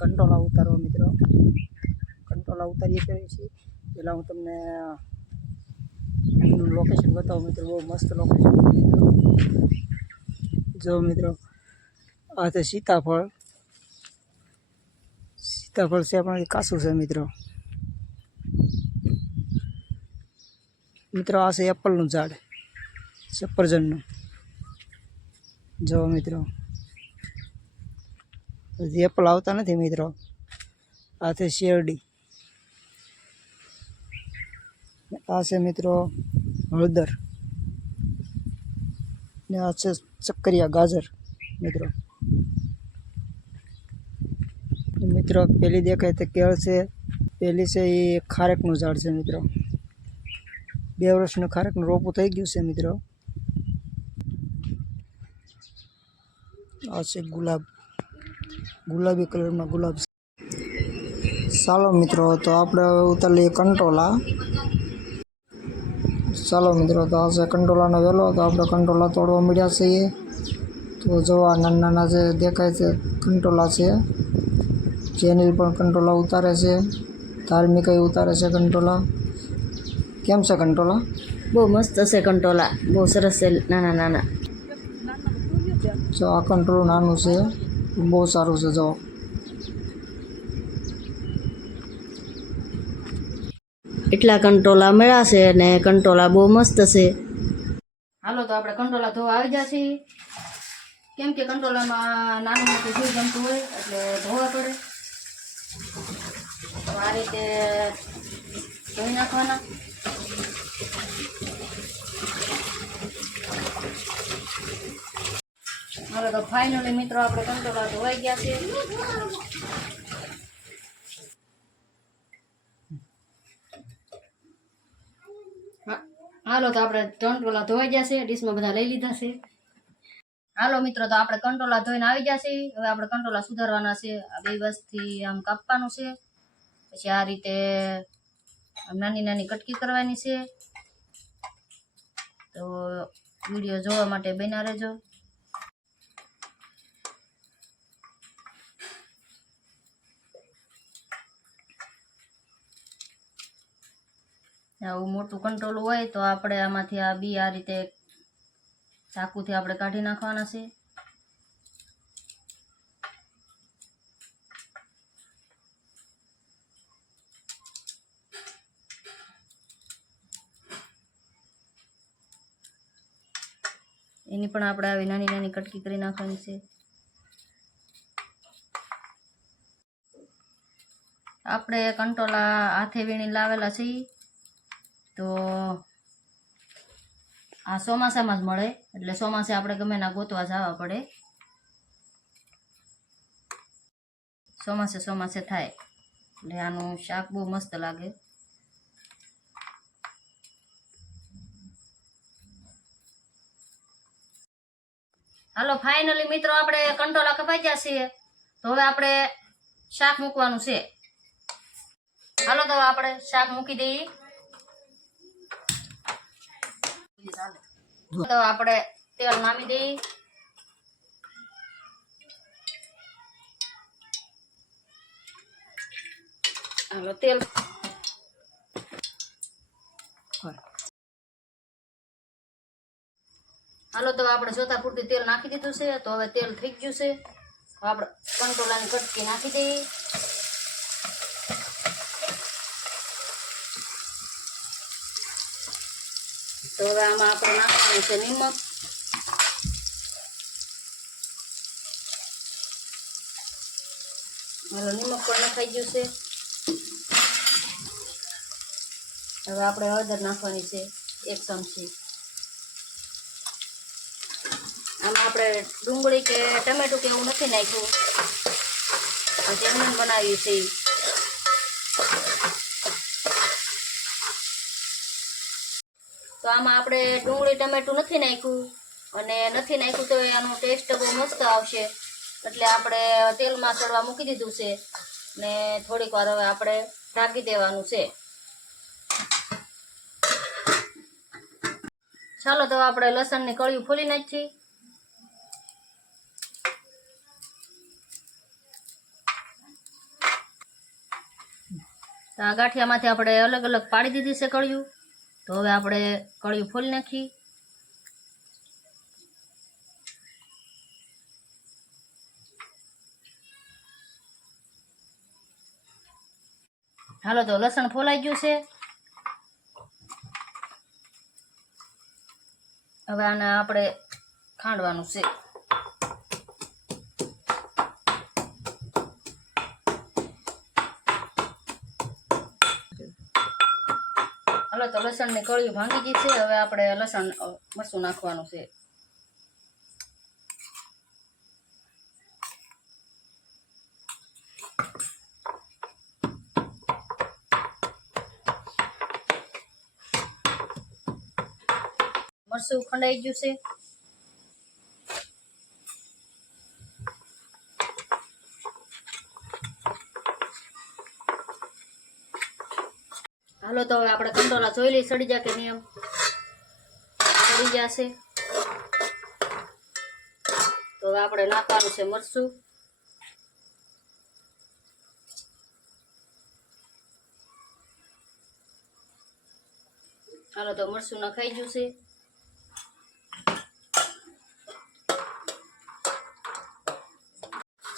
કંટોલા ઉતારવા મિત્રો કંટોલા ઉતારીએ કરીએ છીએ। પહેલાં હું તમને લોકેશન બતાવું મિત્રો, બહુ મસ્ત લોકેશન મિત્રો। જો મિત્રો આ છે સીતાફળ છે, આપણા કાસું છે મિત્રો। મિત્રો આ છે એપલનું ઝાડ, સફરજનનું। જો મિત્રો હજી એપલ આવતા નથી મિત્રો। આ છે શેરડી, આ છે મિત્રો હળદર, ને આ છે ચક્કરિયા ગાજર મિત્રો। મિત્રો પેલી દેખાય તે કેળ છે, પેલી છે એ ખારેકનું ઝાડ છે મિત્રો। 2 વર્ષનું ખારેકનું રોપું થઈ ગયું છે મિત્રો। આ છે ગુલાબી કલરમાં ગુલાબ। ચાલો મિત્રો તો આપણે ઉતારીએ કંટોલા। ચાલો મિત્રો તો આ છે કંટોલાનો વેલો, તો આપણે કંટોલા તોડવા મળ્યા છીએ। તો જોવા નાના નાના જે દેખાય છે કંટોલા છે, જેનિલ પણ કંટોલા ઉતારે છે, ધાર્મિક ઉતારે છે કંટોલા। કેમ છે કંટોલા? બહુ મસ્ત છે કંટોલા, બહુ સરસ છે, નાના નાના। જો આ કંટોલું નાનું છે, બહુ સારું છે। જો એટલા કંટોલા મળ્યા છે ને કંટોલા બહુ મસ્ત છે। હાલો તો આપણે કંટોલા ધોવા આવી જશે, કેમ કે કંટોલામાં નાનું મોટું જીવ જમતું હોય એટલે ધોવા પડે। તો આ રીતે ધોઈ નાખવાના। હવે તો ફાઇનલી મિત્રો આપણે કંટોલા ધોવાઈ ગયા છે। હાલો તો આપણે કંટોલા ધોવાઈ ગયા છે, ડીશમાં બધા લઈ લીધા છે। હાલો મિત્રો તો આપણે કંટોલા ધોઈને આવી ગયા છે। હવે આપણે કંટોલા સુધારવાના છે, આ 2 વસ્તુથી આમ કાપવાનું છે, પછી આ રીતે નાની નાની કટકી કરવાની છે। તો વિડીયો જોવા માટે બન્યા રહેજો। આવું મોટું કંટોલું હોય તો આપણે આમાંથી આ બી આ રીતે ચાકુથી આપણે કાઢી નાખવાના છે। એની પણ આપણે આવી નાની નાની કટકી કરી નાખવાની છે। આપણે કંટોલા હાથે વીણી લાવેલા છે, તો આ ચોમાસામાં જ મળે, એટલે ચોમાસે આપણે ગમે ના ગોતવા જવા પડે। ચોમાસે થાય એટલે આનું શાક બહુ મસ્ત લાગે। હાલો ફાઇનલી મિત્રો આપણે કંટોલા કપાઈ ગયા છે, તો હવે આપણે શાક મૂકવાનું છે। હાલો તો આપણે શાક મૂકી દઈએ। તો આપણે તેલ નામી દઈએ। હાલો તેલ હાલો તો આપણે જોતા પૂરતી તેલ નાખી દીધું છે। તો હવે તેલ થઈ ગયું છે, આપણે કંટોલાની કટકી નાખી દઈએ। તો હવે આમાં આપણે નાખવાનું છે નિમક। હવે નિમક પણ નખાઈ ગયું છે। હવે આપણે હળદર નાખવાની છે 1 ચમચી। આમાં આપણે ડુંગળી કે ટમેટું કે એવું નથી નાખ્યું, જેમને બનાવ્યું છે। તો આમાં આપણે ડુંગળી ટમેટું નથી નાખ્યું, અને નથી નાખ્યું તો એનો ટેસ્ટ બહુ મસ્ત આવશે, એટલે આપણે તેલમાં ચડવા મૂકી દીધું છે, ને થોડીક વાર હવે આપણે ઢાંકી દેવાનું છે। ચાલો તો આપણે લસણની કળીઓ ફોલી નાખીએ। તો આ ગાંઠિયામાંથી આપણે અલગ અલગ પાડી દીધી છે કળિયું. તો હવે આપણે કળિયું ફોલી નાખી. હાલો તો લસણ ફોલાઈ ગયું છે. હવે આને આપણે ખાંડવાનું છે. હાલો તો લસણની કળીઓ ભાંગી ગઈ છે. હવે આપણે લસણ મરચું નાખવાનું છે. મરચું ખંડાઈ ગયું છે. હાલો તો હવે આપણે કંટોલા જોઈ લઈ સડી જાય કે નહીં. સડી જશે તો હવે આપણે નાખવાનું છે મરચું. હાલો તો મરચું નખાઈ ગયું છે.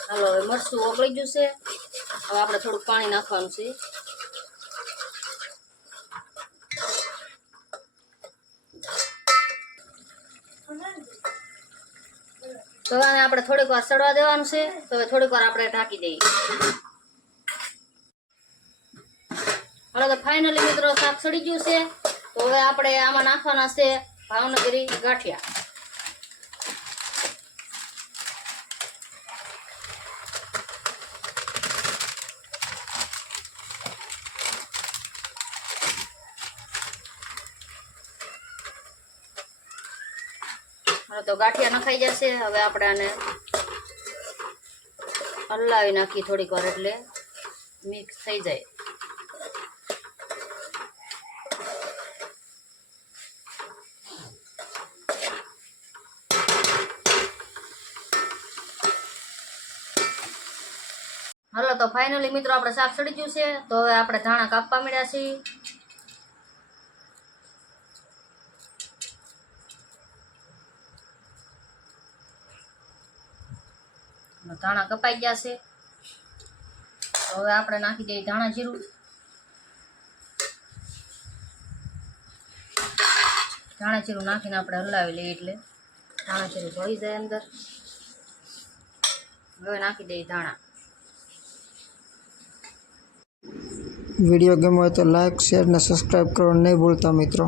હાલો હવે મરચું ઓગળી ગયું છે. હવે આપણે થોડુંક પાણી નાખવાનું છે. તો આને આપણે થોડીક વાર સડવા દેવાનું છે. તો હવે થોડીક વાર આપણે ઢાંકી દઈએ. હાલો તો ફાઇનલી મિત્રો શાક સડી ગયું છે. તો હવે આપણે આમાં નાખવાના છે ભાવનગરી ગાંઠિયા. તો ગાંઠિયા નખાઈ જશે. હવે આપણે આને હલાવી નાખી થોડીક વાર એટલે મિક્સ થઈ જાય. હાલો તો ફાઇનલી મિત્રો આપણે શાક સડી ગયું છે. તો હવે આપણે ધાણા કાપવા મળ્યા છીએ. ધાણા કપાઈ ગયા છે. તો હવે આપણે નાખી દઈએ ધાણા જીરું. ધાણા જીરું નાખીને આપણે હલાવી લઈએ એટલે ધાણા જીરું ભળી જાય અંદર. હવે નાખી દઈએ ધાણા. વિડીયો ગમ્યો હોય તો લાઈક શેર ને સબસ્ક્રાઈબ કરવાનું નહીં ભૂલતા મિત્રો.